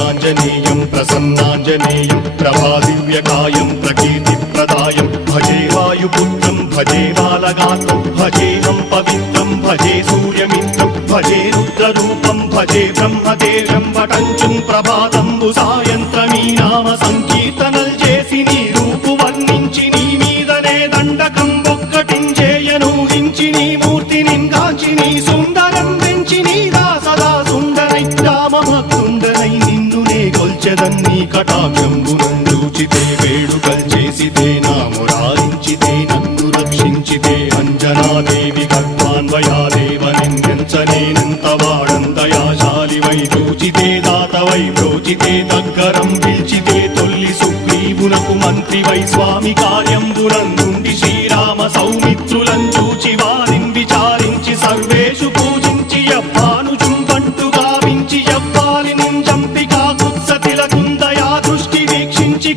आञ्जनेयं प्रसन्नाञ्जनेयं प्रभादिव्यकायं प्रकीर्तिप्रदायं भजे वायुपुत्रं भजे बालगात्रं भजेऽहं पवित्रं भजे सूर्यमित्रं भजे रुद्ररूपं भजे ब्रह्मदेव्यं वटञ्चं ప్రభాతంబు సాయంత్రమీ నామ సంకీర్తనల్ చేసి నీ రూపు వర్ణించి నీ మీదనే దండకం ఒక్కటించేయను హించి నీ మూర్తిని గాంచి నీ సుందరం పెంచి నీ దాసదా సుందరై రామభక్తుండనై నిన్నునే గొల్చెదన్ని కటాక్షంబునందూచితే వేడుకల్ చేసితే నా మురారించితే నన్ను రక్షించితే అంజనాదేవి గర్భాన్వయాదేవనెంచనేనంత వాడందయాశాలివై చూచితే దాతవై బ్రోచితే దగ్గరం పిల్చితే తొల్లి సుగ్రీవునకు మంత్రివై స్వామి కార్యంబునందుండి శ్రీరామ సౌమిత్రులం చూచి వారిని విచారించి సర్వేషు పూజించి యవ్వానుజుంబంటు గావించి యవ్వాలి నింజంపికా కుత్సతిలకుందయా దృష్టి వీక్షించి